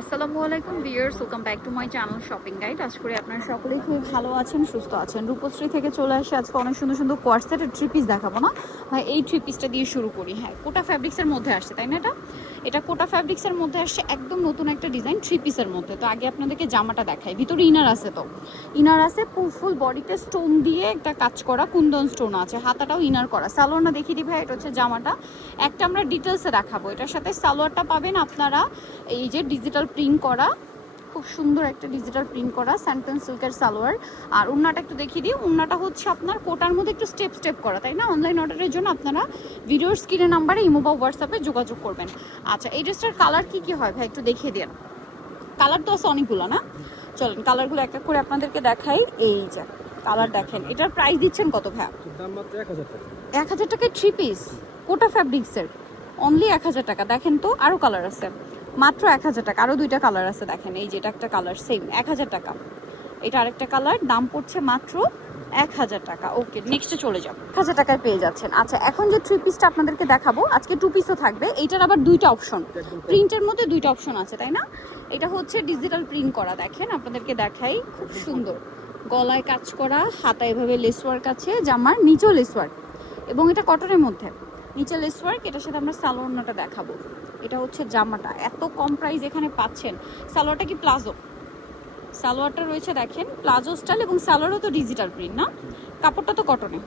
আসসালামু আলাইকুম viewers, welcome back to my channel shopping guide. আশা করি আপনারা সকলেই খুবই ভালো আছেন, সুস্থ আছেন। রূপশ্রী থেকে চলে আসে আজকে অনেক সুন্দর সুন্দর কোয়ার্সেটের থ্রি পিস দেখাবো না ভাই। এই থ্রি পিসটা দিয়ে শুরু করি। হ্যাঁ, কোটা ফ্যাব্রিক্সের মধ্যে আসছে, তাই না? এটা কোটা ফ্যাব্রিক্সের মধ্যে আসছে, একদম নতুন একটা ডিজাইন থ্রি পিসের মধ্যে। তো আগে আপনাদেরকে জামাটা দেখাই। ভিতরে ইনার আছে, তো ইনার আছে ফুল বডিতে স্টোন দিয়ে একটা কাজ করা, কুন্দন স্টোন আছে, হাতাটাও ইনার করা। সালোয়ারটা দেখিয়ে দিই ভাই। এটা হচ্ছে জামাটা, একটা আমরা ডিটেলসে দেখাবো। এটার সাথে সালোয়ারটা পাবেন আপনারা এই যে ডিজিটাল প্রিন্ট করা, খুব সুন্দর একটা ডিজিটাল প্রিন্ট করা স্যান্টন সিল্কের সালোয়ার। আর ওড়নাটা একটু দেখিয়ে দিই। ওড়নাটা হচ্ছে আপনার কোটার মধ্যে একটু স্টেপ স্টেপ করা, তাই না? অনলাইন অর্ডারের জন্য আপনারা ভিডিওর স্ক্রিনের নাম্বারে ইমো বা হোয়াটসঅ্যাপে যোগাযোগ করবেন। আচ্ছা, এই ড্রেসটার কালার কি কি হয় ভাই একটু দেখিয়ে দিন। কালার তো আছে অনেকগুলো না, চলেন কালারগুলো এক এক করে আপনাদেরকে দেখাই। এই যে কালার দেখেন। এটার প্রাইস দিচ্ছেন কত ভাই? দাম মাত্র 1000 টাকা। 1000 টাকায় থ্রি পিস কোটা ফ্যাব্রিক্সের, অনলি 1000 টাকা। দেখেন তো আরও কালার আছে, মাত্র 1000 টাকা। আরও দুইটা কালার আছে দেখেন। এই যে এটা একটা কালার, সেম 1000 টাকা। এটা আরেকটা কালার, দাম পড়ছে মাত্র 1000 টাকা। ওকে, নেক্সটে চলে যাও। 1000 টাকায় পেয়ে যাচ্ছেন। আচ্ছা, এখন যে থ্রি পিসটা আপনাদেরকে দেখাবো, আজকে টু পিসও থাকবে। এইটার আবার দুইটা অপশন, প্রিন্টের মধ্যে দুইটা অপশন আছে, তাই না? এটা হচ্ছে ডিজিটাল প্রিন্ট করা, দেখেন আপনাদেরকে দেখাই, খুব সুন্দর। গলায় কাজ করা, হাতা এভাবে লেস ওয়ার্ক আছে, জামার নিচেও লেস ওয়ার্ক, এবং এটা কটনের মধ্যে, নিচে লেস ওয়ার্ক। এটার সাথে আমরা সালোয়ারটা দেখাবো। এটা হচ্ছে জামাটা, এত কম প্রাইস এখানে পাচ্ছেন। সালোয়ারটা কি প্লাজো? সালোয়ারটা রয়েছে দেখেন প্লাজো স্টাইল, এবং সালোয়ারও তো ডিজিটাল প্রিন্ট না, কাপড়টা তো কটনে।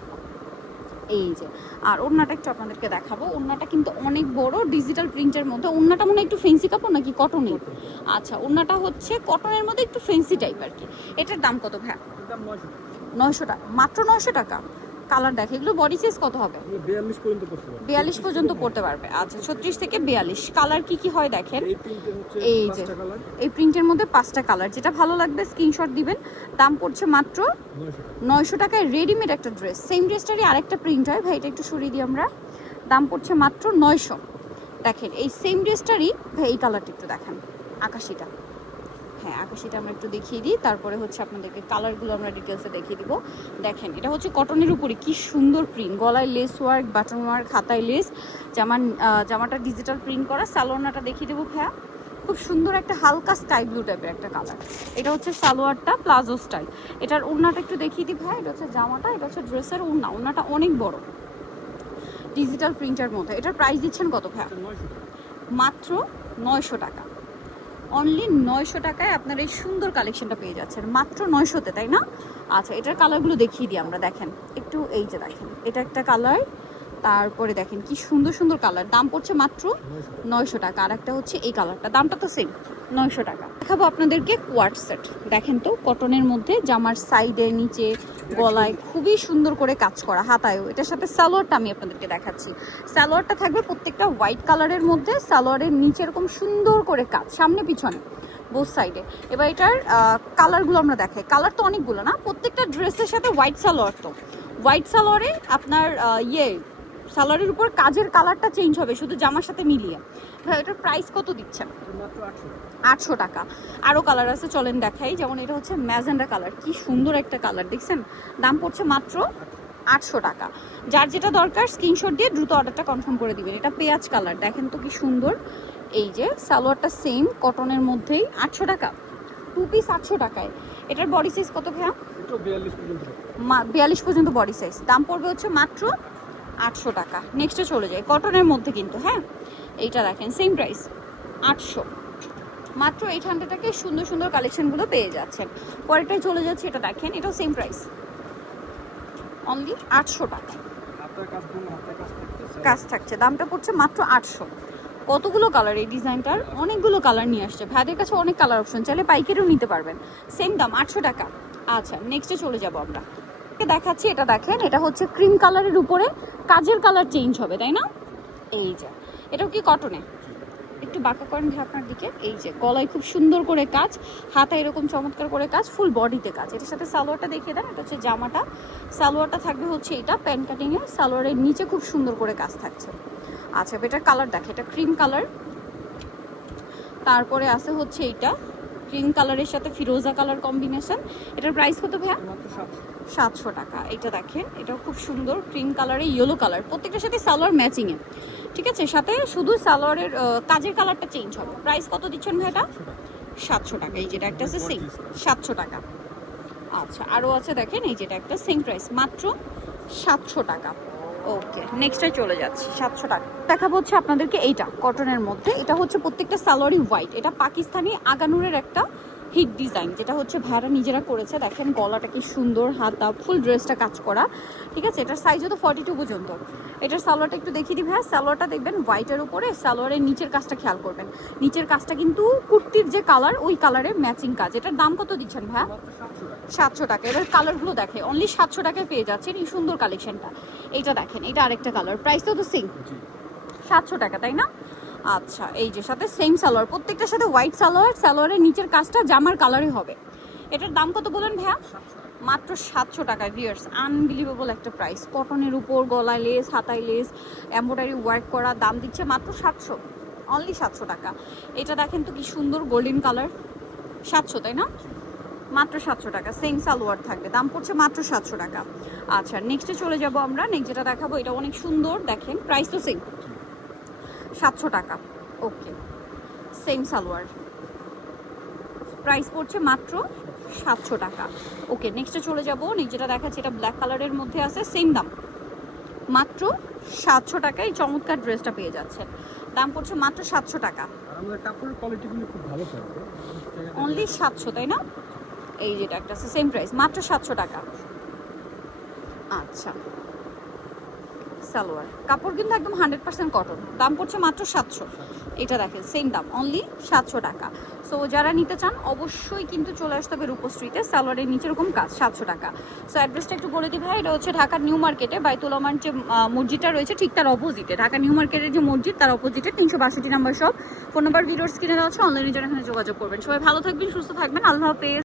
এই যে, আর ওড়নাটা একটু আপনাদেরকে দেখাবো। ওড়নাটা কিন্তু অনেক বড়, ডিজিটাল প্রিন্টের মধ্যে। ওড়নাটা মনে হয় একটু ফেন্সি কাপড় নাকি কটনে? আচ্ছা, ওড়নাটা হচ্ছে কটনের মধ্যে একটু ফেন্সি টাইপ আর কি। এটার দাম কত ভাই? 900 টাকা, মাত্র 900 টাকা। কালার দেখে, এগুলো বডি সাইজ কত হবে? 42 পর্যন্ত পড়তে পারবে। 42 পর্যন্ত পড়তে পারবে। আচ্ছা, 36 থেকে 42। কালার কি কি হয় দেখেন। এই প্রিন্টের হচ্ছে এই যে 5টা কালার। এই প্রিন্টের মধ্যে 5টা কালার, যেটা ভালো লাগবে স্ক্রিনশট দিবেন। দাম পড়ছে মাত্র 900 টাকায়। রেডিমেড একটা ড্রেস, সেম ড্রেসটারই আরেকটা প্রিন্ট হয় ভাই। এটা একটু সরিয়ে দিই আমরা। দাম পড়ছে মাত্র 900। দেখেন এই সেম ড্রেসটারই ভাই, এই কালারটা একটু দেখেন, আকাশিটা। হ্যাঁ, আকাশিটা আমরা একটু দেখিয়ে দিই, তারপরে হচ্ছে আপনাদেরকে কালারগুলো আমরা ডিটেলসে দেখিয়ে দিব। দেখেন এটা হচ্ছে কটনের উপরে, কি সুন্দর প্রিন্ট, গলায় লেস ওয়ার্ক, বাটন ওয়ার্ক, হাতায় লেস। জামাটা ডিজিটাল প্রিন্ট করা। সালোয়ারটা দেখিয়ে দেবো ভাইয়া। খুব সুন্দর একটা হালকা স্কাই ব্লু টাইপের একটা কালার। এটা হচ্ছে সালোয়ারটা প্লাজো স্টাইল। এটার ওড়নাটা একটু দেখিয়ে দিই ভাই। এটা হচ্ছে জামাটা, এটা হচ্ছে ড্রেসের ওড়না। ওড়নাটা অনেক বড়, ডিজিটাল প্রিন্টের মধ্যে। এটার প্রাইস দিচ্ছেন কত ভাইয়া? মাত্র 900 টাকা। অনলি 900 টাকায় আপনার এই সুন্দর কালেকশনটা পেয়ে যাচ্ছেন, মাত্র 900-তে, তাই না? আচ্ছা, এটার কালারগুলো দেখিয়ে দিই আমরা। দেখেন একটু, এই যে দেখেন এটা একটা কালার, তারপরে দেখেন কি সুন্দর সুন্দর কালার। দাম পড়ছে মাত্র 900 টাকা। আর একটা হচ্ছে এই কালারটা, দামটা তো সেম, 900 টাকা। দেখাবো আপনাদেরকে কোয়ার্ট সেট। দেখেন তো কটনের মধ্যে, জামার সাইডে, নিচে, গলায় খুবই সুন্দর করে কাজ করা, হাতায়ও। এটার সাথে সালোয়ারটা আমি আপনাদেরকে দেখাচ্ছি। সালোয়ারটা থাকবে প্রত্যেকটা হোয়াইট কালারের মধ্যে। সালোয়ারের নিচে এরকম সুন্দর করে কাজ, সামনে পিছনে বোথ সাইডে। এবার এটার কালারগুলো আমরা দেখাই। কালার তো অনেকগুলো না, প্রত্যেকটা ড্রেসের সাথে হোয়াইট সালোয়ার, তো হোয়াইট সালোয়ারে আপনার সালোয়ারের উপর কাজের কালারটা চেঞ্জ হবে শুধু জামার সাথে মিলিয়ে। ভাই এটার প্রাইস কত দিচ্ছেন? মাত্র 800 টাকা। আরও কালার আছে, চলেন দেখাই। যেমন এটা হচ্ছে ম্যাজেন্ডা কালার, কি সুন্দর একটা কালার, দেখছেন? দাম পড়ছে মাত্র 800 টাকা। যার যেটা দরকার স্ক্রিনশট দিয়ে দ্রুত অর্ডারটা কনফার্ম করে দিবেন। এটা পেঁয়াজ কালার, দেখেন তো কি সুন্দর। এই যে সালোয়ারটা সেম কটনের মধ্যেই, 800 টাকা। টু পিস 800 টাকায়। এটার বডি সাইজ কত ভাইয়া? এটা 42 পর্যন্ত। 42 পর্যন্ত বডি সাইজ। দাম পড়বে হচ্ছে মাত্র 800 টাকা। নেক্সটে চলে যায়, কটনের মধ্যে কিন্তু। হ্যাঁ, এইটা দেখেন সেম প্রাইস 800। মাত্র 800 টাকায় সুন্দর সুন্দর কালেকশনগুলো পেয়ে যাচ্ছেন। পরেরটায় চলে যাচ্ছে, এটা দেখেন, এটাও সেম প্রাইস, অনলি 800 টাকা। হাতের কাজ কোন হাতের কাজ করতেছে। কাজ থাকছে, দামটা পড়ছে মাত্র 800। কতগুলো কালার এই ডিজাইনটার, অনেকগুলো কালার নিয়ে আসছে ভাইদের কাছে, অনেক কালার অপশন, চাইলে পাইকারিও নিতে পারবেন। সেম দাম 800 টাকা। আচ্ছা, নেক্সটে চলে যাব আমরা। দেখাচ্ছি, এটা দেখেন, এটা হচ্ছে ক্রিম কালারের উপরে কাজের কালার চেঞ্জ হবে, তাই না? এই যে এটাও কি কটনে? একটু বাঁকা করেন ভাই আপনার দিকে। এই যে গলায় খুব সুন্দর করে কাজ, হাতা এরকম চমৎকার করে কাজ, ফুল বডিতে কাজ। এটার সাথে সালোয়ারটা দেখিয়ে দেন। এটা হচ্ছে জামাটা, সালোয়ারটা থাকবে হচ্ছে এটা প্যান্ট কাটিংয়ে। সালোয়ারের নিচে খুব সুন্দর করে কাজ থাকছে। আচ্ছা, এটার কালার দেখে, এটা ক্রিম কালার, তারপরে আছে হচ্ছে এইটা ক্রিম কালারের সাথে ফিরোজা কালার কম্বিনেশন। এটার প্রাইস কত ভাইয়া? মাত্র 700 টাকা। এটা দেখেন, এটাও খুব সুন্দর ক্রিম কালারে ইয়েলো কালার, প্রত্যেকটার সাথে সালোয়ার ম্যাচিংয়ে, ঠিক আছে, সাথে শুধু সালোয়ারের কাজের কালারটা চেঞ্জ হবে। প্রাইস কত দিচ্ছেন ভাই এটা? 700 টাকা। এই যেটা একটা আছে সেম 700 টাকা। আচ্ছা, আরও আছে দেখেন, এই যেটা একটা সেম প্রাইস মাত্র 700 টাকা। ওকে, নেক্সটে চলে যাচ্ছি। 700 টাকা দেখাবো হচ্ছে আপনাদেরকে এইটা কটনের মধ্যে। এটা হচ্ছে প্রত্যেকটা সালোয়ারই হোয়াইট। এটা পাকিস্তানি আগানুরের একটা হিট ডিজাইন, যেটা হচ্ছে ভাইরা নিজেরা করেছে। দেখেন গলাটা কি সুন্দর, হাতা ফুল ড্রেসটা কাজ করা, ঠিক আছে। এটার সাইজ হতো 42 পর্যন্ত। এটার সালোয়ারটা একটু দেখিয়ে দিই ভাইয়া। সালোয়ারটা দেখবেন হোয়াইটের উপরে, সালোয়ারের নিচের কাজটা খেয়াল করবেন, নিচের কাজটা কিন্তু কুর্তির যে কালার ওই কালারের ম্যাচিং কাজ। এটার দাম কত দিচ্ছেন ভাইয়া? 700 টাকা। এবার কালারগুলো দেখে অনলি 700 টাকায় পেয়ে যাচ্ছেন এই সুন্দর কালেকশনটা। এইটা দেখেন, এটা আরেকটা কালার, প্রাইসটাও তো সেম 700 টাকা, তাই না? আচ্ছা, এই যে সাথে সেম সালোয়ার, প্রত্যেকটার সাথে হোয়াইট সালোয়ার, সালোয়ারের নিচের কাজটা জামার কালারই হবে। এটার দাম কত বলেন ভাইয়া? মাত্র 700 টাকা। ভিউয়ার্স, আনবিলিভেবল একটা প্রাইস। কটনের উপর গলায় লেস, হাতায় লেস, এমব্রয়ডারি ওয়ার্ক করা, দাম দিচ্ছে মাত্র 700, অনলি 700 টাকা। এটা দেখেন তো কি সুন্দর গোল্ডেন কালার, 700, তাই না? মাত্র 700 টাকা। সেম সালোয়ার থাকবে, দাম পড়ছে মাত্র 700 টাকা। আচ্ছা, নেক্সটে চলে যাব আমরা। নেক্সট যেটা দেখাবো এটা অনেক সুন্দর, দেখেন প্রাইস তো সেম 700 টাকা। ওকে, সেম সালোয়ার, প্রাইস পড়ছে মাত্র 700 টাকা। ওকে, নেক্সটে চলে যাব। নেক্সট যেটা দেখাচ্ছে এটা ব্ল্যাক কালারের মধ্যে আছে, সেম দাম মাত্র 700 টাকায় এই চমৎকার ড্রেসটা পেয়ে যাচ্ছেন। দাম পড়ছে মাত্র 700 টাকা, আর আমাদের কাপড়ের কোয়ালিটি কিন্তু খুব ভালো থাকবে। অনলি 700, তাই না? এই যেটা একটা আছে সেম প্রাইস মাত্র 700 টাকা। আচ্ছা, সালোয়ার কাপড় কিন্তু একদম 100% কটন, দাম পড়ছে মাত্র 700। এটা দেখেন সেম দাম অনলি 700 টাকা। সো যারা নিতে চান অবশ্যই কিন্তু চলে আসতে হবে রূপশ্রীতে। সালোয়ারের নিচে এরকম কাজ, 700 টাকা। সো অ্যাড্রেসটা একটু বলে দিই ভাই। এটা হচ্ছে ঢাকা নিউ মার্কেটে বাইতুল আমান যে মসজিদটা রয়েছে ঠিক তার অপোজিটে, ঢাকা নিউ মার্কেটের যে মসজিদ তার অপোজিটে 362 নাম্বার শপ। ফোন নাম্বার ভিডিওর স্ক্রিনে দেওয়া আছে, অনলাইনের জন্য এখানে যোগাযোগ করবেন। সবাই ভালো থাকবেন, সুস্থ থাকবেন, আল্লাহ হাফেজ।